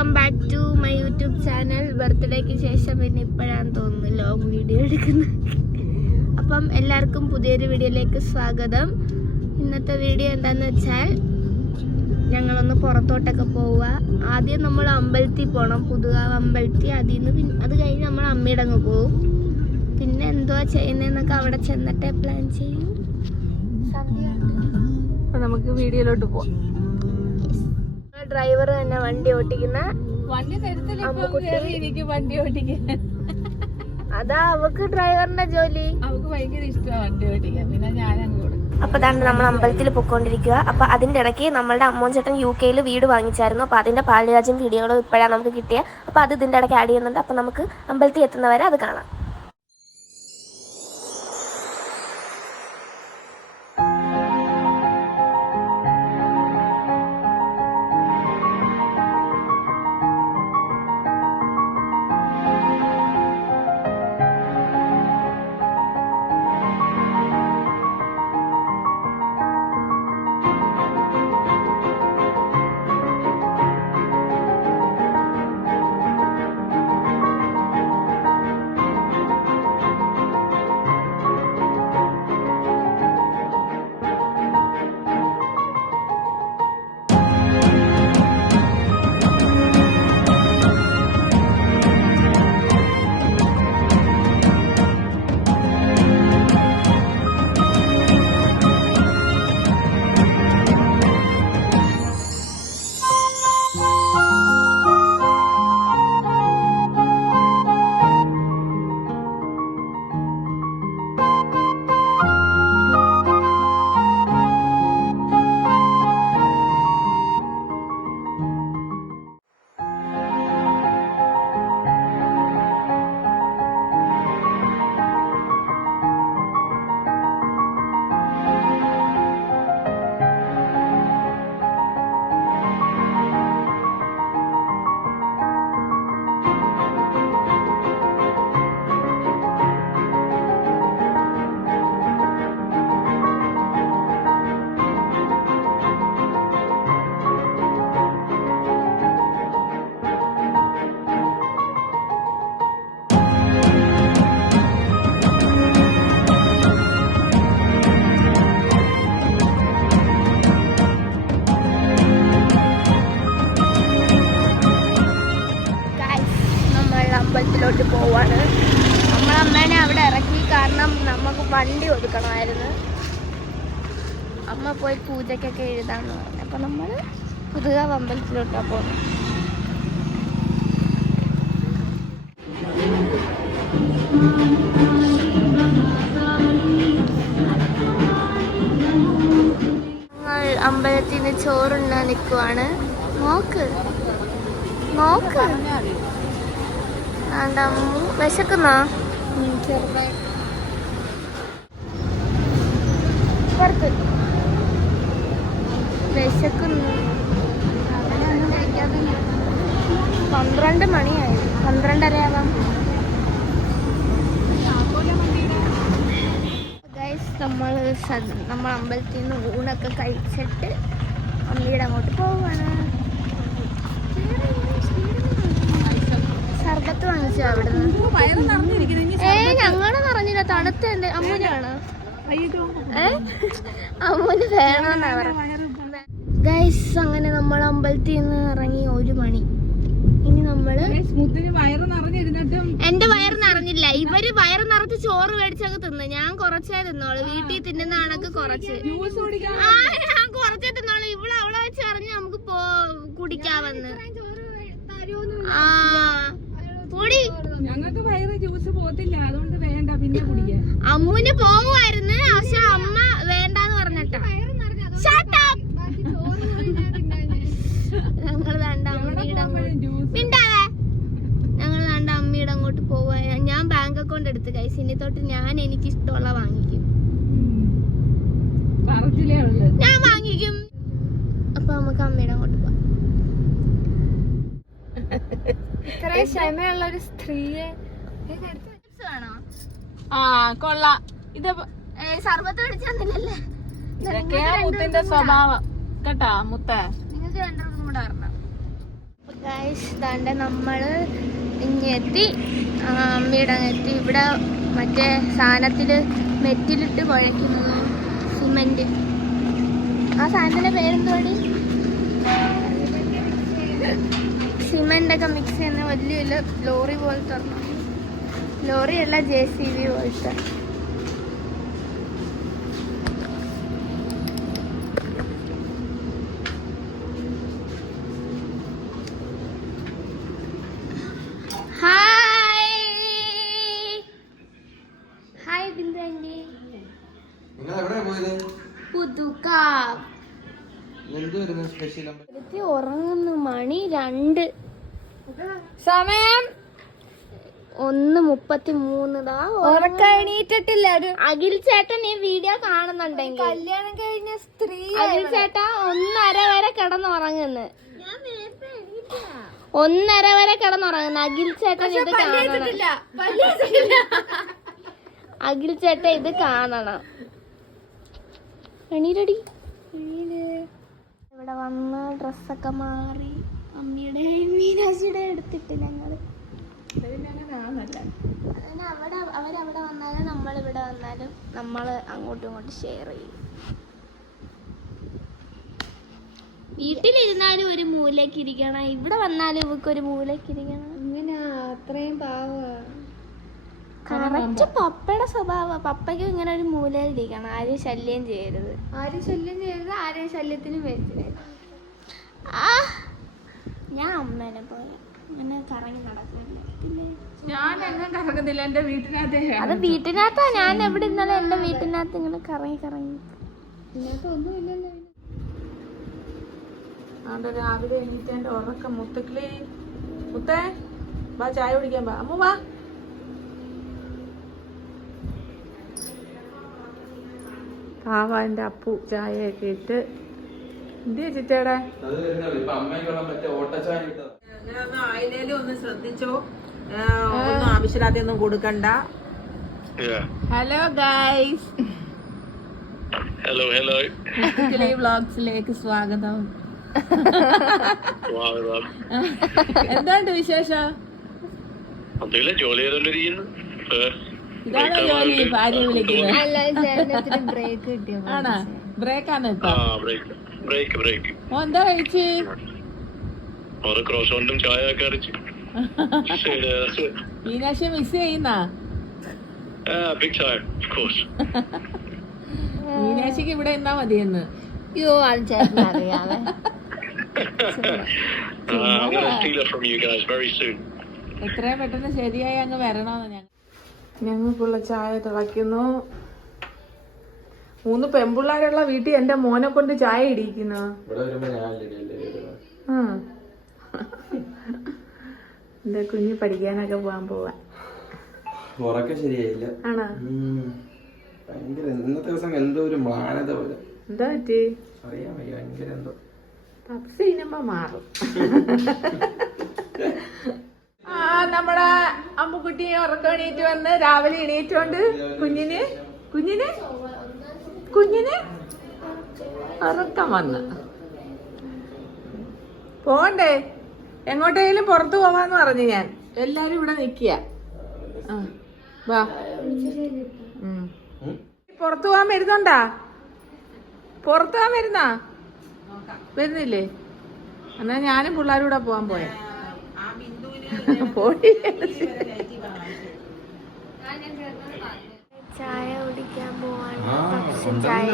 Welcome back to my YouTube channel ബർത്ത്ഡേക്ക് ശേഷം പിന്നെ ഇപ്പോഴാണ് തോന്നുന്നു ലോങ് വീഡിയോ എടുക്കുന്നത്. അപ്പം എല്ലാവർക്കും പുതിയൊരു വീഡിയോയിലേക്ക് സ്വാഗതം. ഇന്നത്തെ വീഡിയോ എന്താണെന്ന് വെച്ചാൽ ഞങ്ങളൊന്ന് പുറത്തോട്ടൊക്കെ പോവുക. ആദ്യം നമ്മൾ അമ്പലത്തിൽ പോകണം പുതുകാവ് അമ്പലത്തിൽ. അതിൽ നിന്ന് പിന്നെ അത് കഴിഞ്ഞ് നമ്മൾ അമ്മയുടെ അങ്ങ് പോവും. പിന്നെ എന്തുവാ ചെയ്യുന്നതെന്നൊക്കെ അവിടെ ചെന്നിട്ടേ പ്ലാൻ ചെയ്യും. നമുക്ക് വീഡിയോയിലോട്ട് പോവാം. ഡ്രൈവർ തന്നെ വണ്ടി ഓട്ടിക്കുന്ന വണ്ടി തരത്തില്ല. എനിക്ക് വണ്ടി അതാ അവക്ക് ഡ്രൈവറിന്റെ ജോലി. അവക്ക് ഭയങ്കര ഇഷ്ടമാണ് വണ്ടി ഓടിക്കാൻ പിന്നെ ഞാൻ അങ്ങ് കൊടുക്കും. അപ്പൊ അതാണ് നമ്മൾ അമ്പലത്തിൽ പൊക്കോണ്ടിരിക്കുക അപ്പൊ അതിന്റെ ഇടയ്ക്ക് നമ്മളുടെ അമ്മോൻ ചേട്ടൻ യു കെയിൽ വീട് വാങ്ങിച്ചായിരുന്നു. അപ്പൊ അതിന്റെ പാലുരാജ്യം വീഡിയോകൾ ഇപ്പോഴാണ് നമുക്ക് കിട്ടിയത് അപ്പൊ അത് ഇതിന്റെ ഇടയ്ക്ക് ആഡ് ചെയ്യുന്നുണ്ട്. അപ്പൊ നമുക്ക് അമ്പലത്തിൽ എത്തുന്നവരെ അത് കാണാം. കാരണം നമുക്ക് വണ്ടി ഒതുക്കണമായിരുന്നു. അമ്മ പോയി പൂജയ്ക്കൊക്കെ എഴുതാന്ന് പറഞ്ഞു. അപ്പൊ നമ്മൾ പുതുക അമ്പലത്തിലോട്ടാ ഞങ്ങൾ അമ്പലത്തിൽ നിന്ന് ചോറുണ്ണാൻ നിൽക്കുവാണ് നോക്ക് നോക്ക് വിശക്കുന്നോ? പുറത്ത്. വിശക്കുന്നു. പന്ത്രണ്ട് മണിയായി. പന്ത്രണ്ടര ആവാം ഗൈസ് നമ്മൾ നമ്മൾ അമ്പലത്തിൽ നിന്ന് ഊണൊക്കെ കഴിച്ചിട്ട് അമ്മയുടെ അങ്ങോട്ട് പോവാണ്. സർബത്ത് വാങ്ങിച്ചു അവിടെ ഇനി ഏ ഞങ്ങൾ നിറഞ്ഞില്ല. തണുത്ത എന്റെ അമ്മൂനാണ്? അമ്മൂന് വേണമെന്നാ ഗൈസ് അങ്ങനെ നമ്മൾ അമ്പലത്തിൽ നിന്ന് ഇറങ്ങി ഒരു മണി. ഇനി നമ്മൾ എന്റെ വയറ് നിറഞ്ഞില്ല. ഇവർ വയറ് നിറച്ച് ചോറ് മേടിച്ചൊക്കെ തിന്നു. ഞാൻ കുറച്ചേ തിന്നോളൂ. വീട്ടിൽ തിന്നുന്ന കണക്ക് കുറച്ച്. ആ ഞാൻ കുറച്ചേ തിന്നോളൂ. ഇവിടെ അവളെ വെച്ച് അറിഞ്ഞ് നമുക്ക് പോ കുടിക്കാവന്ന് ആ. പൊടി. ഞങ്ങൾക്ക് വയറ് ജ്യൂസ് പോത്തില്ല അതുകൊണ്ട് വേണ്ട പിന്നെ അമ്മുന് പോവുമായിരുന്നു. പക്ഷെ അമ്മ വേണ്ടെന്ന് പറഞ്ഞിട്ടാ. ഞങ്ങൾ വേണ്ട അമ്മയുടെ മിണ്ടാവേ ഞങ്ങൾ വേണ്ട അമ്മയുടെ അങ്ങോട്ട് പോവാ. ഞാൻ ബാങ്ക് അക്കൗണ്ട് എടുത്ത് കൈസ് ഇനി തൊട്ട് ഞാൻ എനിക്ക് ഇഷ്ടമുള്ള വാങ്ങിക്കും ഞാൻ വാങ്ങിക്കും. അപ്പൊ നമുക്ക് അമ്മയുടെ അങ്ങോട്ട് പോവാം. ക്ഷമയുള്ള ഒരു സ്ത്രീയെ ആ കൊള്ളാം. ഇത് സർബത്ത് മുത്തിന്റെ സ്വഭാവം. കേട്ടാ മുത്ത. നിങ്ങൾക്ക് രണ്ടുപേർക്കും കൂടെ നമ്മൾ ഇങ്ങെത്തി. അമ്മയുടെ എത്തി ഇവിടെ മറ്റേ സാധനത്തിൽ മെറ്റിലിട്ട് കുഴയ്ക്കുന്നത് സിമെന്റ്. ആ സാധനത്തിന്റെ പേരെന്തുവാടി സിമെന്റ് ഒക്കെ മിക്സ് ചെയ്യുന്ന വലിയൊരു ലോറി പോലത്തെ. ലോറി അല്ല ജെ സി ബി പോലത്തെ. ഉറങ്ങുന്നു മണി രണ്ട്. സമയം? ഒന്ന് മുപ്പത്തി മൂന്ന് എണീറ്റിട്ടില്ല. ഒരു അഖിൽ ചേട്ടൻ ഈ വീഡിയോ കാണുന്നുണ്ടെങ്കിൽ. കല്യാണം കഴിഞ്ഞ സ്ത്രീ അഖിൽ ചേട്ടാ ഒന്നര വരെ കിടന്നുറങ്ങുന്നു. ഒന്നര വരെ കിടന്നുറങ്ങുന്നു. അഖിൽ ചേട്ടൻ ഇത് കാണണം. അഖിൽ ചേട്ടൻ ഇത് കാണണം. എണീരടി. ഇവിടെ വന്ന് ഡ്രസ്സൊക്കെ മാറി. അമ്മയുടെ മീനാക്ഷിയുടെ എടുത്തിട്ട് ഞങ്ങൾ അങ്ങനെ അവിടെ അവരവിടെ വന്നാലും നമ്മൾ ഇവിടെ വന്നാലും നമ്മൾ അങ്ങോട്ടും ഇങ്ങോട്ടും ഷെയർ ചെയ്യും. വീട്ടിലിരുന്നാലും ഒരു മൂലയ്ക്ക് ഇരിക്കണം. ഇവിടെ വന്നാലും ഇവക്ക് ഒരു മൂലയ്ക്ക് ഇരിക്കണം. ഇങ്ങനെ അത്രയും പാവ കറക്റ്റ് പപ്പയുടെ സ്വഭാവം. പപ്പയ്ക്ക് ഇങ്ങനെ ഒരു മൂലയിൽ ഇരിക്കണം. ആരും ശല്യം ചെയ്യരുത്. ആരും ശല്യം ചെയ്യരുത് ആരെയും ശല്യത്തിന് വരുത്തരുത് ആ ഞാൻ അമ്മേനെ പോലെ. അങ്ങനെ കറങ്ങി നടക്കില്ല പിന്നെ ഞാൻ എങ്ങും കറങ്ങുന്നില്ല എന്റെ വീട്ടിനകത്ത് അത് വീട്ടിനകത്താ. ഞാൻ എവിടെ ഇന്നലെ എന്റെ വീട്ടിനകത്ത് ഇങ്ങനെ കറങ്ങി കറങ്ങി ഇതിനകത്ത് ഒന്നുമില്ലല്ലോ രാവിലെ ഉറക്കം മുത്തക്കിളി മുത്തേ വാ ചായ കുടിക്കാൻ വാ. അമ്മ വാ. പാവ എന്റെ അപ്പു ചായയൊക്കെ ഇട്ട്. അമ്മയ്ക്കുള്ള മറ്റേ ഓട്ടച്ചായ ഇട്ടതാ. ഒന്ന് ഒന്ന് ശ്രദ്ധിച്ചോ? കൊടുക്കണ്ട. ഹലോ ഗൈസ് ഹലോ ഹലോ വ്ളോഗ്സിലേക്ക് സ്വാഗതം. സ്വാഗതം. എന്തുണ്ട് വിശേഷം? ഒന്നുമില്ല ജോലി ചെയ്തോണ്ടിരിക്കുന്നു. ഏഹ്, ഇതാണോ ജോലി? ഭാര്യ വിളിക്കുന്നത്. ആണോ? ബ്രേക്ക് ആണ് ആ ബ്രേക്ക്. Break break. ഓ എന്താ കഴിച്ച്? ഒരു ക്രോസോണ്ടും ചായ ഒക്കെ അടിച്ച് മീനാക്ഷി മിസ് ചെയ്യുന്ന? ബിഗ് ടൈം ഓഫ് കോഴ്സ് മീനാക്ഷിക്ക് ഇവിടെ എന്നാ മതിയെന്ന്. അയ്യോ അത് ചേട്ടൻ അറിയാമേ എത്രയും പെട്ടെന്ന് ശരിയായി അങ്ങ് വരണമെന്ന് ഞങ്ങൾ ഞങ്ങൾക്കുള്ള ചായ തിളയ്ക്കുന്നു. മൂന്ന് പെമ്പിള്ളാരുള്ള വീട്ടിൽ എന്റെ മോനെ കൊണ്ട് ചായ ഇടിക്കുന്നു എന്റെ കുഞ്ഞ് പഠിക്കാനൊക്കെ പോവാൻ പോവാ. ഉറക്കം ശരിയായില്ല. ആണോ. ഭയങ്കര ഇന്നത്തെ ദിവസം എന്തോ ഒരു മാനത പോലെ. എന്താ പറ്റി? അറിയാൻ വയ്യ ഭയങ്കര എന്തോ. പപ്സ് മാറും. ആ നമ്മുടെ അമ്മുക്കുട്ടി ഉറക്കം എണീറ്റ് വന്ന് രാവിലെ എണീറ്റോണ്ട് കുഞ്ഞിന് കുഞ്ഞിന്? കുഞ്ഞിന് ഉറക്കം വന്ന്. പോണ്ടേ? എങ്ങോട്ടെങ്കിലും പുറത്തു പോവാന്ന് പറഞ്ഞു ഞാൻ. എല്ലാരും ഇവിടെ നിക്കുക വാ? പുറത്തു പോവാൻ വരുന്നുണ്ടാ? പുറത്തു പോവാൻ വരുന്നാ? വരുന്നില്ലേ? എന്നാ ഞാനും പിള്ളേരും കൂടെ പോവാൻ പോയ. പോയി. ചായ കുടിക്കാൻ പോവാണ്. പറഞ്ഞെ.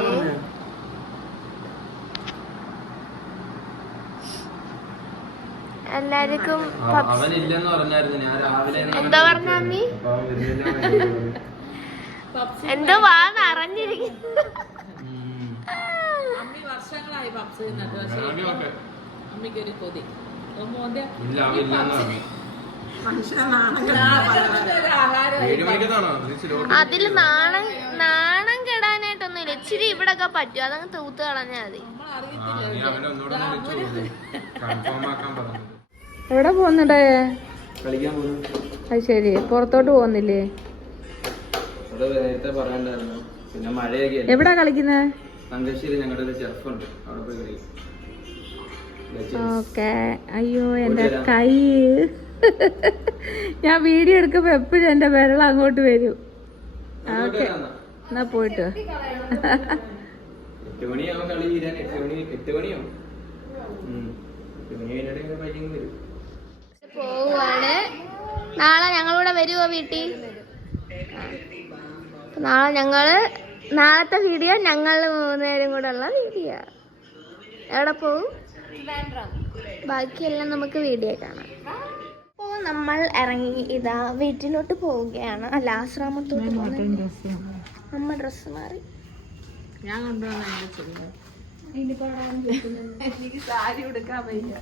എല്ലാവർക്കും പറഞ്ഞായിരുന്നു. ഞാൻ രാവിലെ എന്താ പറഞ്ഞ അമ്മി. എന്തോ വാന്ന് അറിഞ്ഞിരിക്കുന്നു ഉം. അമ്മി വർഷങ്ങളായി പപ്സ്. അമ്മിക്കൊരു കൊതി. അതിൽ നാണം നാണം കെടാനായിട്ടൊന്നുമില്ല. ഇച്ചിരി ഇവിടെ ഒക്കെ പറ്റും. അതങ്ങ് തൂത്ത് കളഞ്ഞാൽ മതി. ആ, നീ അവനെ ഒന്ന് വിളിച്ചു കൺഫേം ആക്കാൻ പറഞ്ഞു. എവിടെ പോകുന്നുണ്ടേ? അത് ശരി. പുറത്തോട്ട് പോകുന്നില്ലേ? പിന്നെ മഴയൊക്കെ എവിടാ കളിക്കുന്നത് തങ്കശ്ശേരി ഞങ്ങളുടെ ഒരു ചെറുപ്പുണ്ട്. അവിടെ പോയി കളിക്കും. ഓക്കെ. അയ്യോ എന്റെ കൈ. ഞാൻ വീഡിയോ എടുക്കുമ്പോ എപ്പോഴും എന്റെ വെള്ളം അങ്ങോട്ട് വരും. ഓക്കെ. എന്നാ പോയിട്ട് പോവാണ് നാളെ ഞങ്ങളിവിടെ വരുവോ വീട്ടിൽ? നാളെ ഞങ്ങൾ നാളത്തെ വീഡിയോ ഞങ്ങൾ മൂന്നുപേരും കൂടെ ഉള്ള വീഡിയോ. എവിടെ പോവും? ബാക്കിയെല്ലാം നമുക്ക് വീഡിയോ കാണാം. നമ്മൾ ഇറങ്ങി ഇതാ വീട്ടിലോട്ട് പോവുകയാണ്. അല്ല ആശ്രമത്തോട്ട് അമ്മ ഡ്രസ്സ് മാറി. ഞാൻ കൊണ്ടുവന്ന എന്റെ ചുരിദാർ. എനിക്ക് സാരി ഉടുക്കാൻ വയ്യ.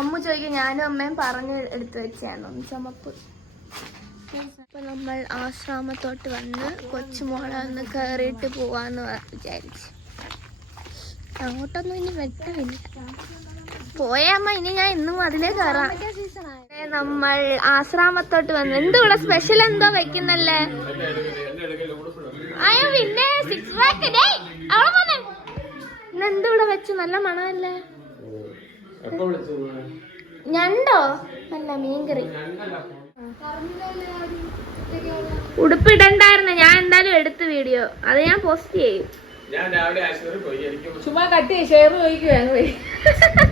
അമ്മ ചോദിക്കും ഞാനും അമ്മയും പറഞ്ഞ് എടുത്തു വെച്ചാണ്. ചുമപ്പ്. അപ്പൊ നമ്മൾ ആശ്രമത്തോട്ട് വന്ന് കൊച്ചുമോളെ ഒന്ന് കയറിയിട്ട് പോവാന്ന് വിചാരിച്ചു. അങ്ങോട്ടൊന്നും ഇനി വെട്ടമില്ല. പോയ അമ്മ ഇനി ഞാൻ ഇന്നും അതിലേ കയറാം നമ്മൾ ആശ്രാമത്തോട്ട് വന്നു എന്ത് ഇവിടെ സ്പെഷ്യൽ എന്തോ വെക്കുന്നല്ലേ? അയ്യോ പിന്നെ സിക്സ് പാക്ക് അവിടെ പോന്നെ ഇന്ന് എന്ത് ഇവിടെ വെച്ച്? നല്ല മണമല്ലേ? ഞണ്ടോ? അല്ല മീൻകറി. ഉടുപ്പിടണ്ടായിരുന്നു. ഞാൻ എന്തായാലും എടുത്ത് വീഡിയോ. അത് ഞാൻ പോസ്റ്റ് ചെയ്യും. ചുമ്മാ കട്ടി ഷെയർ ചോദിക്കുവാ പോയി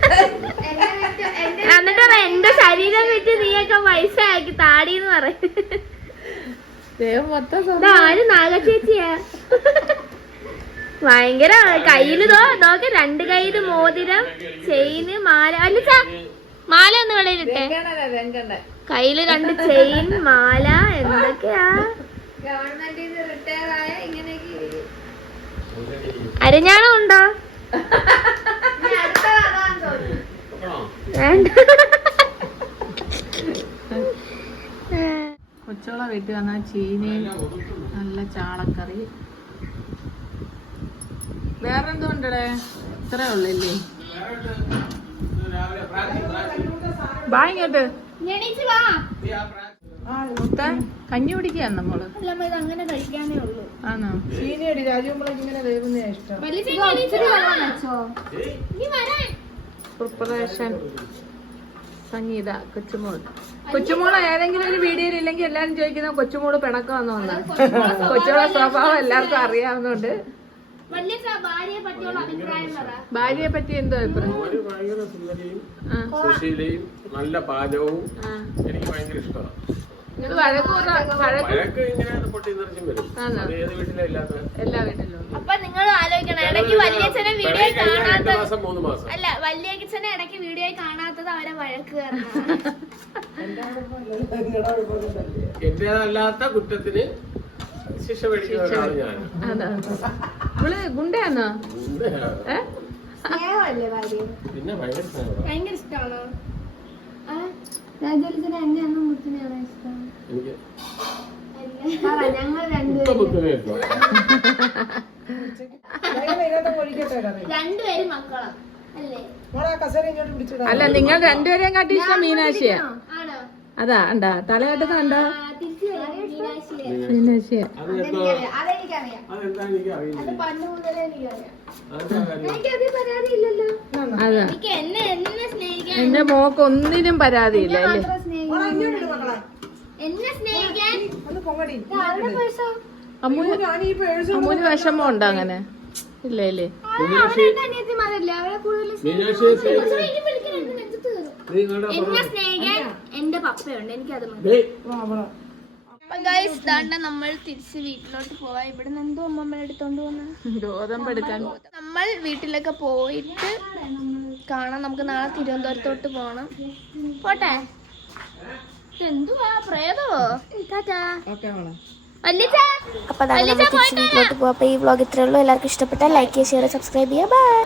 എന്നിട്ട് എന്റെ ശരീരം വെച്ച് നീയൊക്കെ പൈസ ആക്കി താടിന്ന് പറയും. ആര് നാഗചേച്ചിയാ? ഭയങ്കര കയ്യിൽ നോക്ക് രണ്ട് കയ്യിൽ മോതിരം ചെയിന് മാല. അല്ല മാല ഒന്ന് കളിയിലിട്ടെ. കയ്യിൽ രണ്ട് ചെയിൻ മാല എന്തൊക്കെയാ? അരഞ്ഞാണം ഉണ്ടോ? വേണ്ട കൊച്ചോള വീട്ടിൽ വന്ന ചീനയും നല്ല ചാളക്കറി. വേറെന്തുണ്ടേ ഇത്രേ ഉള്ളല്ലേ? മുത്ത കഞ്ഞി കുടിക്കാൻ നമ്മൾ. അങ്ങനെ കഴിക്കാനേ ഉള്ളൂ. ആണോ? ചീനയടി രാജ്യം ഇങ്ങനെ വേവുന്ന ഇഷ്ടം. പ്രിപ്പറേഷൻ സംഗീത കൊച്ചുമോൾ. കൊച്ചുമോൾ ഏതെങ്കിലും ഒരു വീഡിയോയിൽ ഇല്ലെങ്കിൽ എല്ലാരും ചോദിക്കുന്ന കൊച്ചുമോൾ പിണക്കാന്ന് വന്നാ കൊച്ചുമോളെ സ്വഭാവം എല്ലാവർക്കും അറിയാവുന്നതുകൊണ്ട് വലിയ ഭാര്യയെ പറ്റിയുള്ള അഭിപ്രായം ഭാര്യയെ പറ്റി എന്തോ അഭിപ്രായം? നല്ല പാചകവും എനിക്ക് ഭയങ്കര ഇഷ്ടമാണ്. എല്ലാ വീട്ടിലും. അപ്പൊ നിങ്ങൾ ആലോചിക്കണം. ഇടയ്ക്ക് വല്യച്ഛനെ വീഡിയോ കാണാത്ത അല്ല വല്യച്ഛനെ ഇടയ്ക്ക് വീഡിയോ കാണാത്തത് അവരെ വഴക്ക് എന്റേതല്ലാത്ത കുറ്റത്തിന് ശിക്ഷ പിടിച്ചു ഞാൻ? ഇവൾ ഗുണ്ടയാന്നോ? പിന്നെ ഭയങ്കര ഇഷ്ടമാണോ രാജോലിച്ചനെ എന്നെ അന്നും മുത്തിനെയാണോ ഇഷ്ടം. എനിക്ക് അല്ലേ? അല്ല നിങ്ങൾ രണ്ടുപേരെയും കാട്ടി ഇഷ്ടം മീനാശിയ അതാ ഉണ്ടാ തല കെട്ടത് അത് അതാ. എന്നെ എന്നെ സ്നേഹിക്കാൻ എന്റെ മോക്ക് ഒന്നിനും പരാതിയില്ല അല്ലേ? എന്നെ സ്നേഹിക്കാൻ അമ്മൂന് അമ്മൂന് വിഷമം ഉണ്ടോ അങ്ങനെ ഇല്ല സ്നേഹിക്കാൻ എന്നെ എന്റെ പപ്പയുണ്ട് എനിക്കത് മതി. അപ്പൊ ഗൈസ് ദാണ്ട നമ്മൾ തിരിച്ച് വീട്ടിലോട്ട് പോവാ. ഇവിടെ നിന്ന് എന്തോ അമ്മമ്മ എടുത്തോണ്ട് പോന്ന. ഗോതമ്പ് എടുക്കാൻ. നമ്മൾ വീട്ടിലൊക്കെ പോയിട്ട് കാണാം. നമുക്ക് നാളെ തിരുവനന്തപുരത്തോട്ട് പോണം. പോട്ടെ? എന്തുവാ പ്രേതോ? ടാറ്റാ ഓക്കെ മോളെ. അപ്പൊ വീട്ടിലോട്ട് പോവാ അപ്പൊ ഈ വ്ലോഗ് ഇത്രേ ഉള്ളൂ. എല്ലാവർക്കും ഇഷ്ടപ്പെട്ടാൽ ലൈക്ക് ചെയ്യുക ഷെയർ സബ്സ്ക്രൈബ് ചെയ്യുക. ബൈ